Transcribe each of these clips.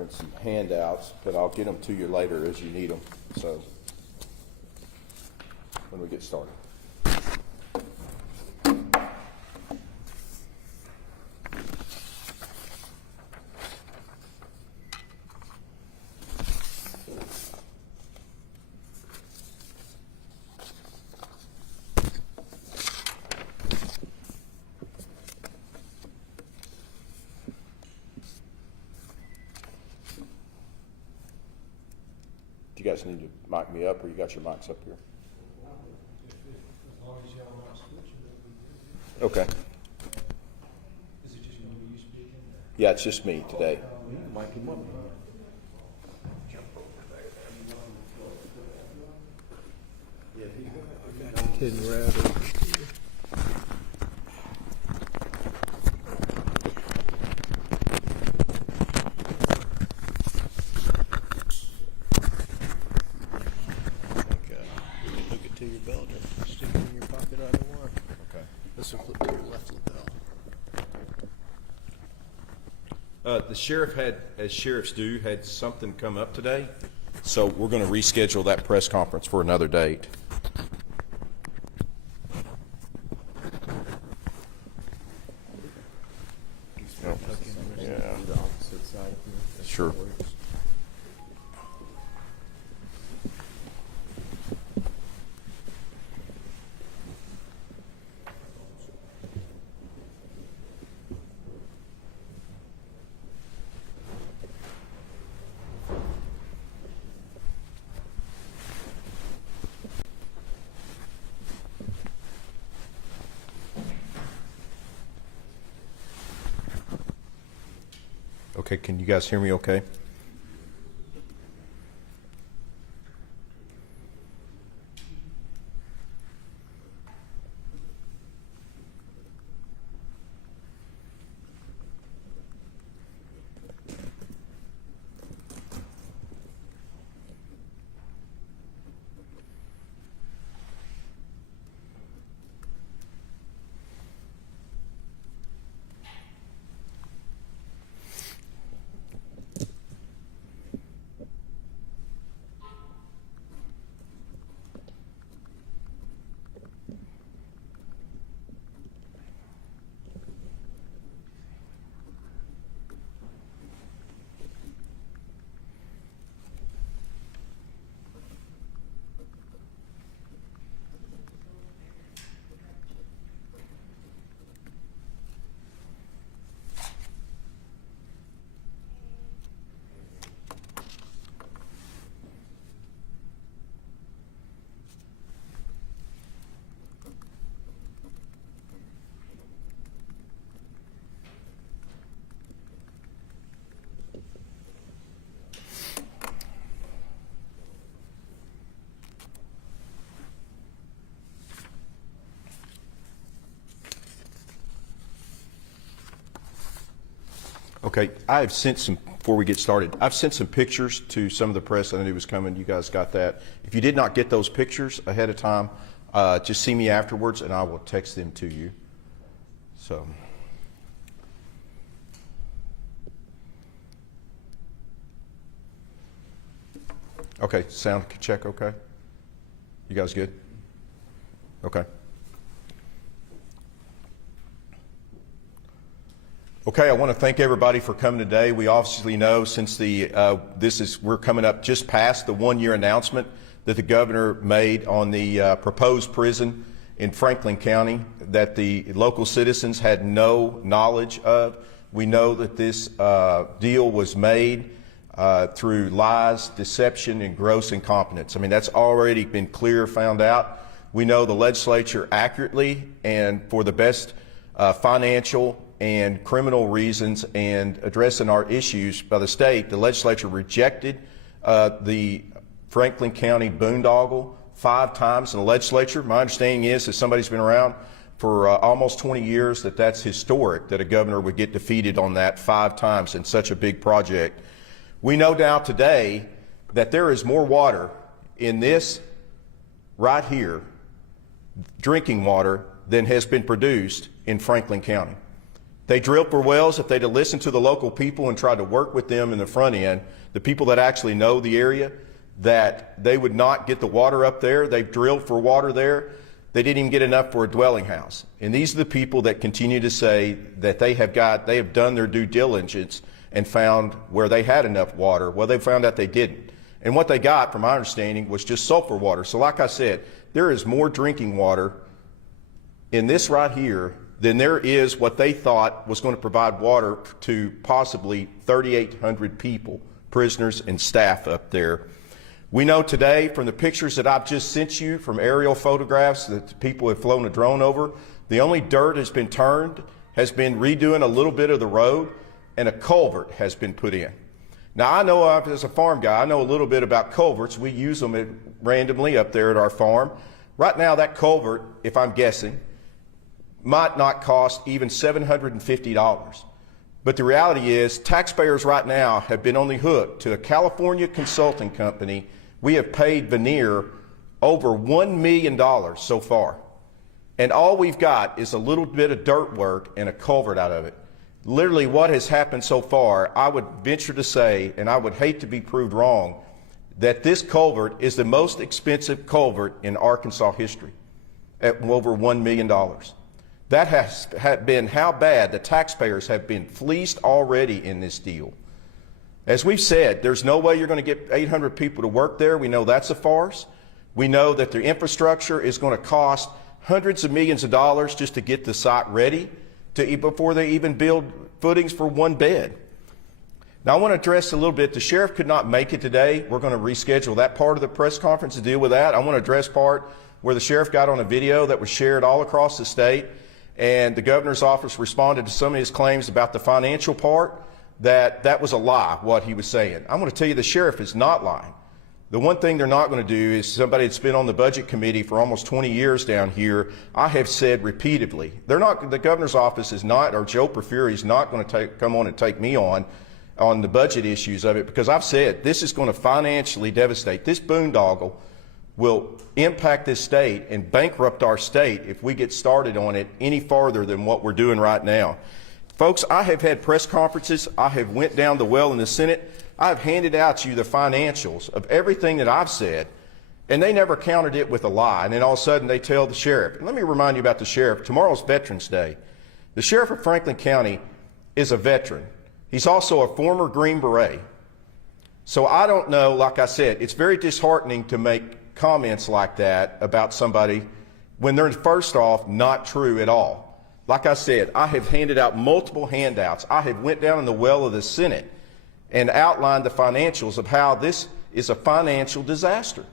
reference some handouts, but I'll get them to you later as you need them. So when we get started. You guys need to mic me up, or you got your mics up here? As long as y'all not switching, that Okay. is it just gonna be you speaking? Yeah, it's just me today. Mic him up. Getting rattled. Hook it to your belt or stick it in your pocket, either one. Okay. This will clip to your left lapel. The sheriff had, as sheriffs do, had something come up today, so we're going to reschedule that press conference for another date. Yeah. The opposite side here. Sure. Okay, can you guys hear me okay? Okay, I've sent some, before we get started, I've sent some pictures to some of the press. I knew it was coming. You guys got that. If you did not get those pictures ahead of time, just see me afterwards and I will text them to you. So. Okay, sound check okay? You guys good? Okay. Okay, I want to thank everybody for coming today. We obviously know since we're coming up just past the 1-year announcement that the governor made on the proposed prison in Franklin County that the local citizens had no knowledge of. We know that this deal was made through lies, deception, and gross incompetence. I mean, that's already been clear, found out. We know the legislature accurately and for the best financial and criminal reasons and addressing our issues by the state, the legislature rejected the Franklin County boondoggle 5 times in the legislature. My understanding is that somebody's been around for almost 20 years that that's historic, that a governor would get defeated on that 5 times in such a big project. We know now today that there is more water in this right here, drinking water, than has been produced in Franklin County. They drilled for wells. If they'd have listened to the local people and tried to work with them in the front end, the people that actually know the area, that they would not get the water up there. They've drilled for water there. They didn't even get enough for a dwelling house. And these are the people that continue to say that they have done their due diligence and found where they had enough water. Well, they found out they didn't. And what they got, from my understanding, was just sulfur water. So like I said, there is more drinking water in this right here than there is what they thought was going to provide water to possibly 3,800 people, prisoners and staff up there. We know today from the pictures that I've just sent you, from aerial photographs that people have flown a drone over, the only dirt has been turned, has been redoing a little bit of the road, and a culvert has been put in. Now, I know as a farm guy, I know a little bit about culverts. We use them randomly up there at our farm. Right now, that culvert, if I'm guessing, might not cost even $750. But the reality is, taxpayers right now have been on the hook to a California consulting company. We have paid Veneer over $1 million so far. And all we've got is a little bit of dirt work and a culvert out of it. Literally what has happened so far, I would venture to say, and I would hate to be proved wrong, that this culvert is the most expensive culvert in Arkansas history at over $1 million. That has been how bad the taxpayers have been fleeced already in this deal. As we've said, there's no way you're going to get 800 people to work there. We know that's a farce. We know that the infrastructure is going to cost hundreds of millions of dollars just to get the site ready before they even build footings for one bed. Now, I want to address a little bit. The sheriff could not make it today. We're going to reschedule that part of the press conference to deal with that. I want to address part where the sheriff got on a video that was shared all across the state, and the governor's office responded to some of his claims about the financial part, that was a lie, what he was saying. I'm going to tell you the sheriff is not lying. The one thing they're not going to do is, somebody that's been on the budget committee for almost 20 years down here, I have said repeatedly, the governor's office is not, or Joe Porfiry is not going to come on and take me on the budget issues of it, because I've said this is going to financially devastate. This boondoggle will impact this state and bankrupt our state if we get started on it any farther than what we're doing right now. Folks, I have had press conferences. I have went down the well in the Senate. I've handed out to you the financials of everything that I've said, and they never countered it with a lie. And then all of a sudden they tell the sheriff. And let me remind you about the sheriff. Tomorrow's Veterans Day. The sheriff of Franklin County is a veteran. He's also a former Green Beret. So I don't know, like I said, it's very disheartening to make comments like that about somebody when they're, first off, not true at all. Like I said, I have handed out multiple handouts. I have went down in the well of the Senate and outlined the financials of how this is a financial disaster.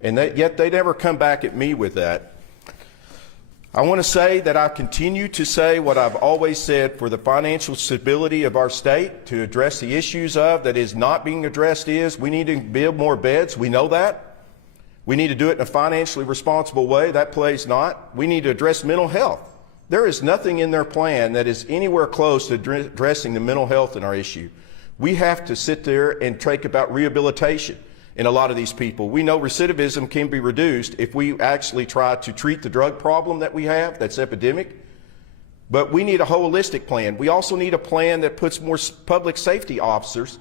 And yet they never come back at me with that. I want to say that I continue to say what I've always said for the financial stability of our state, to address the issues that is not being addressed is we need to build more beds. We know that. We need to do it in a financially responsible way. That plays not. We need to address mental health. There is nothing in their plan that is anywhere close to addressing the mental health in our issue. We have to sit there and talk about rehabilitation in a lot of these people. We know recidivism can be reduced if we actually try to treat the drug problem that we have, that's epidemic. But we need a holistic plan. We also need a plan that puts more public safety officers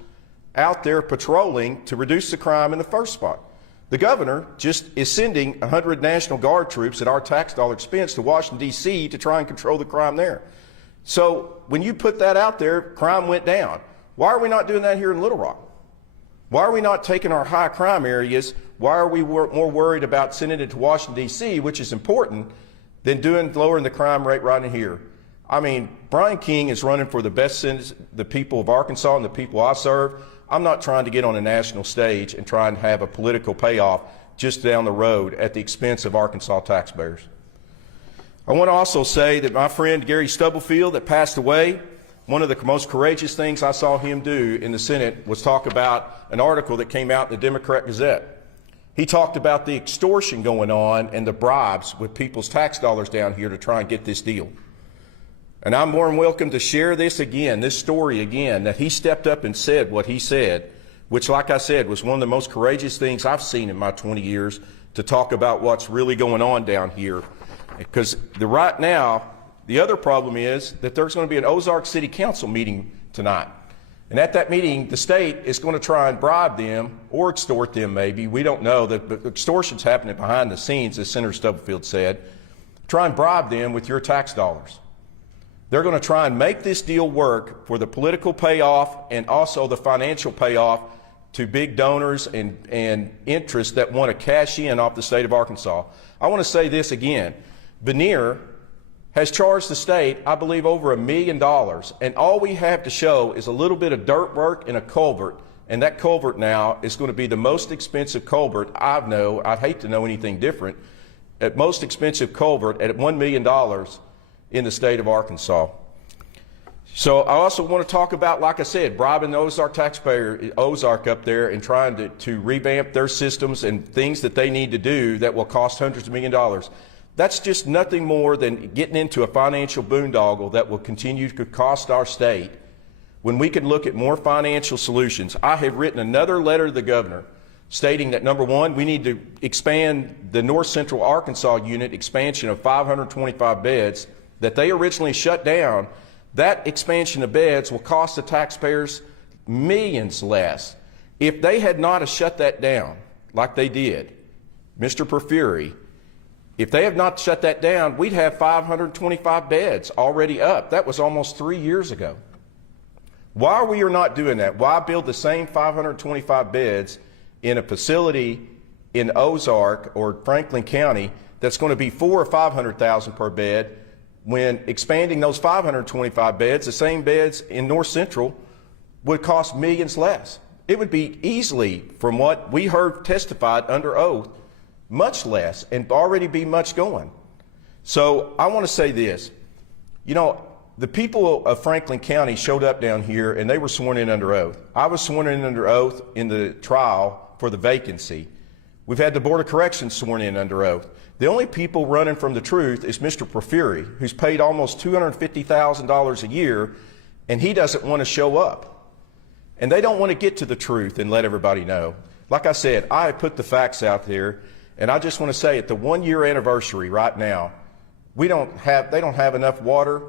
out there patrolling to reduce the crime in the first spot. The governor just is sending 100 National Guard troops at our tax dollar expense to Washington, D.C. to try and control the crime there. So when you put that out there, crime went down. Why are we not doing that here in Little Rock? Why are we not taking our high crime areas? Why are we more worried about sending it to Washington, D.C., which is important, than lowering the crime rate right in here? I mean, Brian King is running for the best citizens, the people of Arkansas and the people I serve. I'm not trying to get on a national stage and try and have a political payoff just down the road at the expense of Arkansas taxpayers. I want to also say that my friend Gary Stubblefield that passed away, one of the most courageous things I saw him do in the Senate was talk about an article that came out in the Democrat Gazette. He talked about the extortion going on and the bribes with people's tax dollars down here to try and get this deal. And I'm more than welcome to share this story again, that he stepped up and said what he said, which, like I said, was one of the most courageous things I've seen in my 20 years to talk about what's really going on down here. Because right now, The other problem is that there's going to be an Ozark City Council meeting tonight. And at that meeting, the state is going to try and bribe them or extort them maybe. We don't know. The extortion's happening behind the scenes, as Senator Stubblefield said. Try and bribe them with your tax dollars. They're going to try and make this deal work for the political payoff and also the financial payoff to big donors and interests that want to cash in off the state of Arkansas. I want to say this again. Veneer has charged the state, I believe, over $1 million, and all we have to show is a little bit of dirt work and a culvert, and that culvert now is going to be the most expensive culvert I know. I'd hate to know anything different. At most expensive culvert at $1 million in the state of Arkansas. So I also want to talk about, like I said, bribing the Ozark taxpayer, Ozark up there, and trying to revamp their systems and things that they need to do that will cost hundreds of millions of dollars. That's just nothing more than getting into a financial boondoggle that will continue to cost our state when we can look at more financial solutions. I have written another letter to the governor stating that, number one, we need to expand the North Central Arkansas unit expansion of 525 beds that they originally shut down. That expansion of beds will cost the taxpayers millions less. If they had not have shut that down like they did, Mr. Porphyry, if they have not shut that down, we'd have 525 beds already up. That was almost 3 years ago. Why are we not doing that? Why build the same 525 beds in a facility in Ozark or Franklin County that's going to be $400,000 or $500,000 per bed, when expanding those 525 beds, the same beds in North Central, would cost millions less? It would be easily, from what we heard testified under oath, much less, and already be much going. So I want to say this. You know, the people of Franklin County showed up down here and they were sworn in under oath. I was sworn in under oath in the trial for the vacancy. We've had the Board of Corrections sworn in under oath. The only people running from the truth is Mr. Porphyry, who's paid almost $250,000 a year, and he doesn't want to show up. And they don't want to get to the truth and let everybody know. Like I said, I have put the facts out there, and I just want to say at the 1 year anniversary right now, they don't have enough water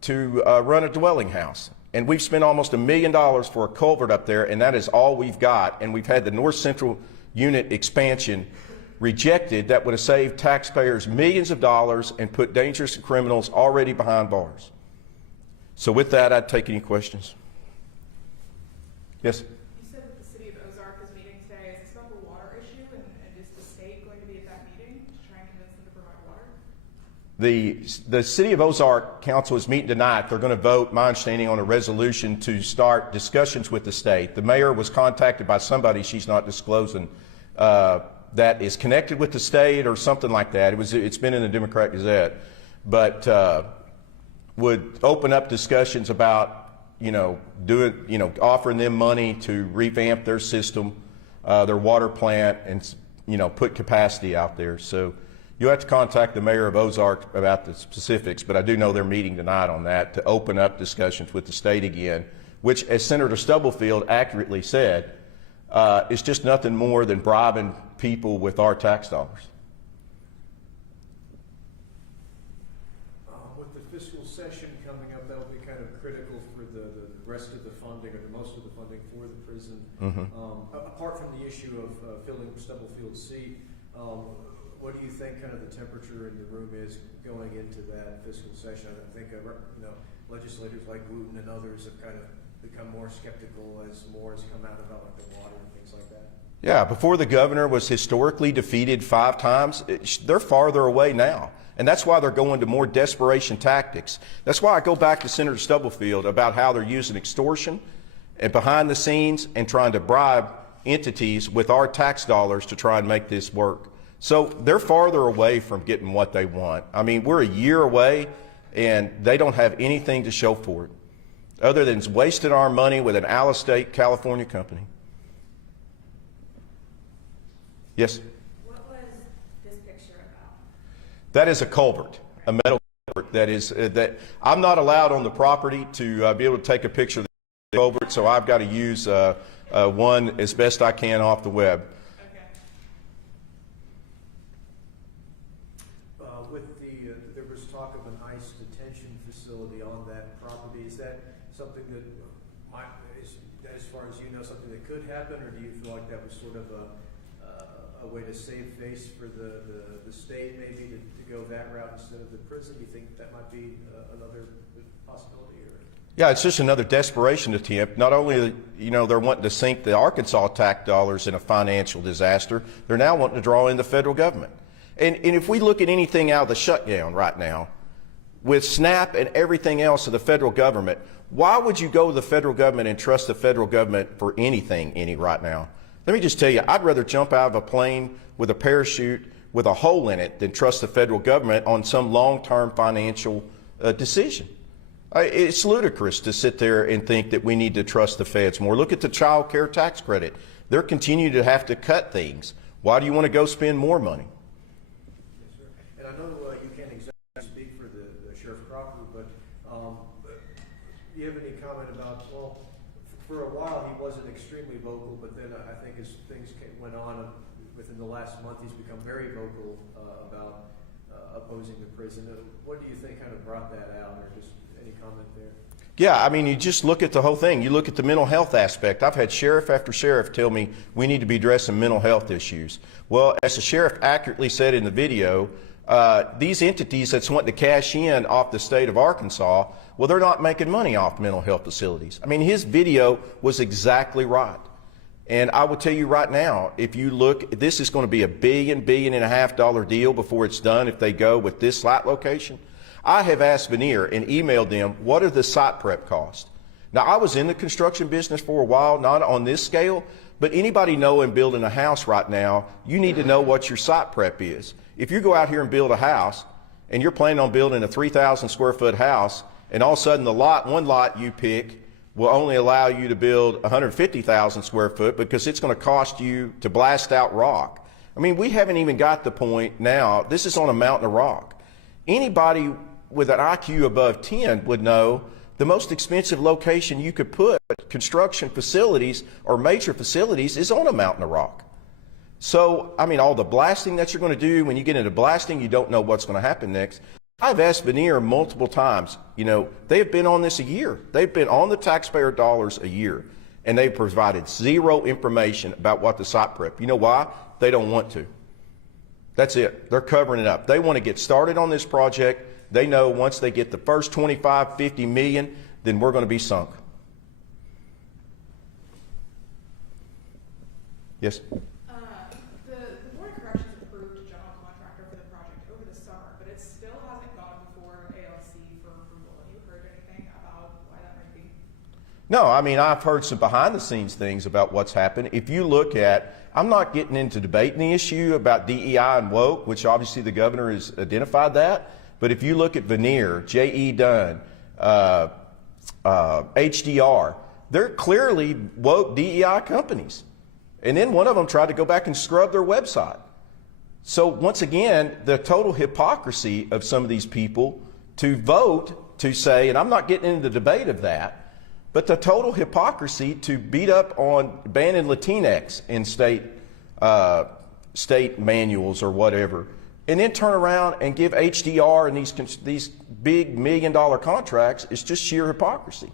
to run a dwelling house. And we've spent almost $1 million for a culvert up there, and that is all we've got. And we've had the North Central unit expansion rejected that would have saved taxpayers millions of dollars and put dangerous criminals already behind bars. So with that, I'd take any questions. Yes? You said that the city of Ozark is meeting today. Is this about the water issue, and is the state going to be at that meeting to try and convince them to provide water? The City of Ozark Council is meeting tonight. They're going to vote, my understanding, on a resolution to start discussions with the state. The mayor was contacted by somebody she's not disclosing that is connected with the state or something like that. It's been in the Democrat Gazette, but would open up discussions about, offering them money to revamp their system, their water plant, and put capacity out there. So you'll have to contact the mayor of Ozark about the specifics, but I do know they're meeting tonight on that to open up discussions with the state again, which, as Senator Stubblefield accurately said, is just nothing more than bribing people with our tax dollars. With the fiscal session coming up, that'll be kind of critical for the rest of the funding, or the most of the funding for the prison. Apart from the issue of filling Stubblefield's seat, what do you think kind of the temperature in the room is going into that fiscal session? I think legislators like Wooten and others have kind of become more skeptical as more has come out about like the water and things like that. Yeah, before the governor was historically defeated 5 times, they're farther away now. And that's why they're going to more desperation tactics. That's why I go back to Senator Stubblefield about how they're using extortion and behind the scenes and trying to bribe entities with our tax dollars to try and make this work. So they're farther away from getting what they want. I mean, we're a year away and they don't have anything to show for it other than wasting our money with an out-of-state California company. Yes? What was this picture about? That is a culvert, a metal culvert. That I'm not allowed on the property to be able to take a picture of the culvert, so I've got to use one as best I can off the web. With there was talk of an ICE detention facility on that property. Is that something that might, as far as you know, something that could happen, or do you feel like that was sort of a way to save face for the state, maybe to go that route instead of the prison? Do you think that might be another possibility? Or? Yeah, it's just another desperation attempt. Not only, they're wanting to sink the Arkansas tax dollars in a financial disaster, they're now wanting to draw in the federal government. And if we look at anything out of the shutdown right now, with SNAP and everything else of the federal government, why would you go to the federal government and trust the federal government for anything right now? Let me just tell you, I'd rather jump out of a plane with a parachute with a hole in it than trust the federal government on some long-term financial decision. It's ludicrous to sit there and think that we need to trust the feds more. Look at the child care tax credit. They're continuing to have to cut things. Why do you want to go spend more money? Yes, sir. And I know you can't exactly speak for the Sheriff Crocker, but do you have any comment about, well, for a while he wasn't extremely vocal, but then I think as things went on within the last month, he's become very vocal about opposing the prison. What do you think kind of brought that out, or just any comment there? Yeah, I mean, you just look at the whole thing. You look at the mental health aspect. I've had sheriff after sheriff tell me we need to be addressing mental health issues. Well, as the sheriff accurately said in the video, these entities that's wanting to cash in off the state of Arkansas, well, they're not making money off mental health facilities. I mean, his video was exactly right. And I will tell you right now, if you look, this is going to be a $1.5 billion deal before it's done if they go with this site location. I have asked Veneer and emailed them, what are the site prep costs? Now, I was in the construction business for a while, not on this scale, but anybody knowing building a house right now, you need to know what your site prep is. If you go out here and build a house, and you're planning on building a 3,000 square foot house, and all of a sudden the one lot you pick will only allow you to build 150,000 square foot because it's going to cost you to blast out rock. I mean, we haven't even got the point now. This is on a mountain of rock. Anybody with an IQ above 10 would know the most expensive location you could put construction facilities or major facilities is on a mountain of rock. So, I mean, all the blasting that you're going to do, when you get into blasting, you don't know what's going to happen next. I've asked Veneer multiple times, they have been on this a year. They've been on the taxpayer dollars a year, and they've provided zero information about what the site prep. You know why? They don't want to. That's it. They're covering it up. They want to get started on this project. They know once they get the first 25, 50 million, then we're going to be sunk. Yes? The Board of Corrections approved a general contractor for the project over the summer, but it still hasn't gone before ALC for approval. Have you heard anything about why that might be? No, I mean, I've heard some behind the scenes things about what's happened. If you look at, I'm not getting into debating the issue about DEI and woke, which obviously the governor has identified that. But if you look at Veneer, J.E. Dunn, HDR, they're clearly woke DEI companies. And then one of them tried to go back and scrub their website. So once again, the total hypocrisy of some of these people to vote to say, and I'm not getting into the debate of that, but the total hypocrisy to beat up on banning Latinx in state manuals or whatever, and then turn around and give HDR and these big $1 million contracts is just sheer hypocrisy.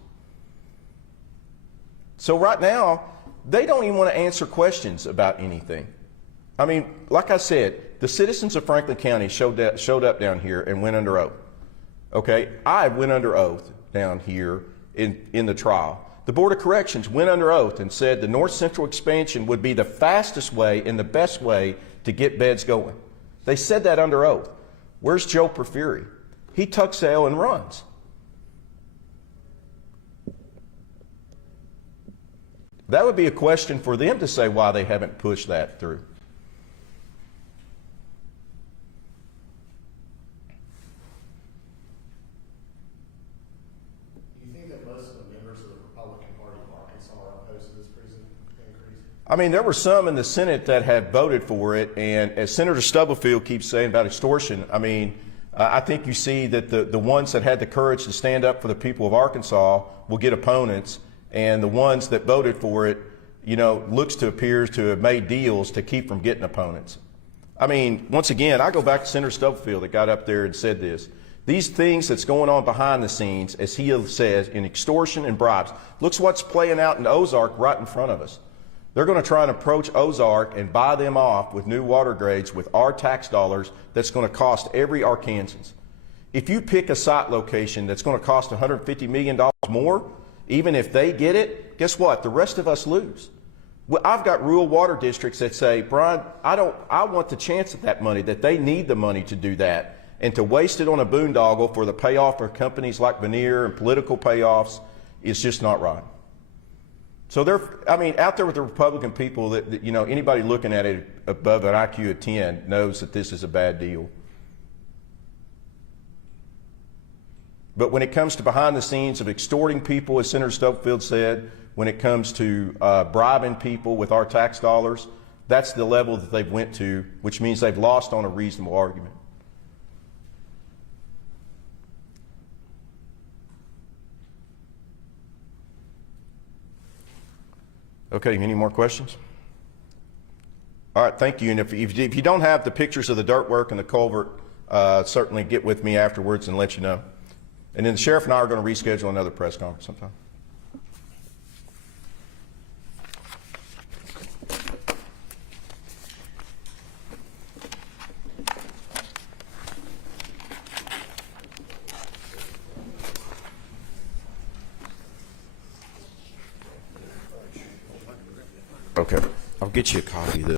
So right now, they don't even want to answer questions about anything. I mean, like I said, the citizens of Franklin County showed up down here and went under oath. Okay, I went under oath down here in the trial. The Board of Corrections went under oath and said the North Central expansion would be the fastest way and the best way to get beds going. They said that under oath. Where's Joe Porfiry? He tucks tail and runs. That would be a question for them to say why they haven't pushed that through. Do you think that most of the members of the Republican Party of Arkansas are opposed to this prison increase? I mean, there were some in the Senate that had voted for it, and as Senator Stubblefield keeps saying about extortion, I mean, I think you see that the ones that had the courage to stand up for the people of Arkansas will get opponents, and the ones that voted for it, appears to have made deals to keep from getting opponents. I mean, once again, I go back to Senator Stubblefield that got up there and said this. These things that's going on behind the scenes, as he says, in extortion and bribes. Looks what's playing out in Ozark right in front of us. They're going to try and approach Ozark and buy them off with new water grades with our tax dollars that's going to cost every Arkansan. If you pick a site location that's going to cost $150 million more, even if they get it, guess what? The rest of us lose. Well, I've got rural water districts that say, Brian, I want the chance of that money, that they need the money to do that. And to waste it on a boondoggle for the payoff for companies like Veneer and political payoffs is just not right. So out there with the Republican people, that anybody looking at it above an IQ of 10 knows that this is a bad deal. But when it comes to behind the scenes of extorting people, as Senator Stubblefield said, when it comes to bribing people with our tax dollars, that's the level that they've went to, which means they've lost on a reasonable argument. Okay, any more questions? All right, thank you. And if you don't have the pictures of the dirt work and the culvert, certainly get with me afterwards and let you know. And then the sheriff and I are going to reschedule another press conference sometime. Okay, I'll get you a copy of this.